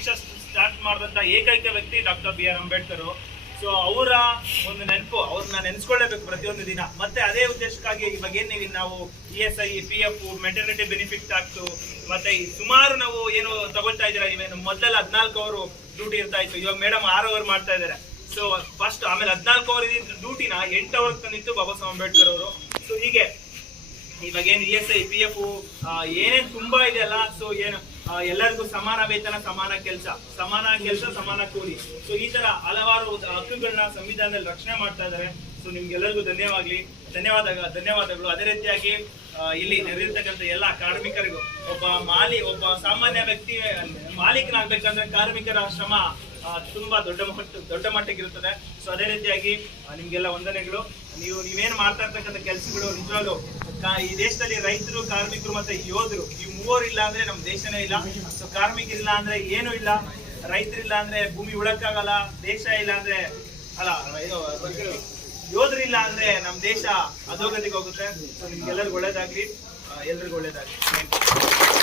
ಪಕ್ಷ ಸ್ಟಾರ್ಟ್ ಮಾಡಿದಂತ ಏಕೈಕ ವ್ಯಕ್ತಿ doctor B R Ambedkar. So ಅವರ ಒಂದು ನೆನಪು, ಅವ್ರನ್ನ ನೆನೆಸ್ಕೊಳ್ಳೇಬೇಕು ಪ್ರತಿಯೊಂದು ದಿನ. ಮತ್ತೆ ಅದೇ ಉದ್ದೇಶಕ್ಕಾಗಿ ಇವಾಗ ಏನು ನೀವು E S I, P F maternity benefit ಆಗ್ತು, ಮತ್ತೆ ಸುಮಾರು ನಾವು ಏನು ತಗೊಳ್ತಾ ಇದ್ದೀರಾ ಇವೇನು ಮೊದಲೆಲ್ಲ ಹದಿನಾಲ್ಕು ಅವರು ಡ್ಯೂಟಿ ಇರ್ತಾ ಇತ್ತು. ಇವಾಗ ಮೇಡಮ್ ಆರು ಅವರ್ ಮಾಡ್ತಾ ಇದ್ದಾರೆ. ಸೊ ಫಸ್ಟ್ ಆಮೇಲೆ ಹದಿನಾಲ್ಕು ಅವರ್ ಡ್ಯೂಟಿನ ಎಂಟು ಅವರ್ ತಂದಿತ್ತು ಬಾಬಾ ಸಾಹೇಬ್ ಅಂಬೇಡ್ಕರ್ ಅವರು. ಸೊ ಹೀಗೆ ಇವಾಗ ಏನು E S I, P F ಏನೇನು ತುಂಬಾ ಇದೆಯಲ್ಲ ಸೊ ಏನು ಎಲ್ಲರಿಗೂ ಸಮಾನ ವೇತನ, ಸಮಾನ ಕೆಲಸ ಸಮಾನ ಕೆಲಸ, ಸಮಾನ ಕೂಲಿ. ಸೊ ಈ ತರ ಹಲವಾರು ಹಕ್ಕುಗಳನ್ನ ಸಂವಿಧಾನದಲ್ಲಿ ರಕ್ಷಣೆ ಮಾಡ್ತಾ ಇದ್ದಾರೆ. ಸೊ ನಿಮ್ಗೆಲ್ಲರಿಗೂ ಧನ್ಯವಾಗ್ಲಿ. ಧನ್ಯವಾದ ಧನ್ಯವಾದಗಳು. ಅದೇ ರೀತಿಯಾಗಿ ಇಲ್ಲಿ ನೆರೆದಿರ್ತಕ್ಕಂಥ ಎಲ್ಲ ಕಾರ್ಮಿಕರಿಗೂ ಒಬ್ಬ ಮಾಲಿ, ಒಬ್ಬ ಸಾಮಾನ್ಯ ವ್ಯಕ್ತಿ, ಮಾಲೀಕನಾಗ್ಬೇಕಂದ್ರೆ ಕಾರ್ಮಿಕರ ಶ್ರಮ ತುಂಬಾ ದೊಡ್ಡ ಮಟ್ಟ ದೊಡ್ಡ ಮಟ್ಟಕ್ಕಿರುತ್ತದೆ ಸೊ ಅದೇ ರೀತಿಯಾಗಿ ನಿಮ್ಗೆಲ್ಲ ವಂದನೆಗಳು. ನೀವು ನೀವೇನು ಮಾಡ್ತಾ ಇರ್ತಕ್ಕಂಥ ಕೆಲಸಗಳು ನಿಜವಾಗ್ಲು ಈ ದೇಶದಲ್ಲಿ ರೈತರು, ಕಾರ್ಮಿಕರು ಮತ್ತೆ ಯೋಧರು, ಈ ಮೂವರು ಇಲ್ಲ ಅಂದ್ರೆ ನಮ್ ದೇಶನೇ ಇಲ್ಲ. ಸೊ ಕಾರ್ಮಿಕರಿಲ್ಲ ಅಂದ್ರೆ ಏನು ಇಲ್ಲ. ರೈತರಿಲ್ಲ ಅಂದ್ರೆ ಭೂಮಿ ಉಳಕ್ಕಾಗಲ್ಲ. ದೇಶ ಇಲ್ಲ ಅಂದ್ರೆ, ಅಲ್ಲ ಯೋಧರಿಲ್ಲ ಅಂದ್ರೆ ನಮ್ ದೇಶ ಅಧೋಗತಿಗೆ ಹೋಗುತ್ತೆ. ಸೊ ನಿಮ್ಗೆಲ್ಲರಿಗೂ ಒಳ್ಳೇದಾಗ್ಲಿ. ಎಲ್ರಿಗೂ ಒಳ್ಳೇದಾಗ್ಲಿ.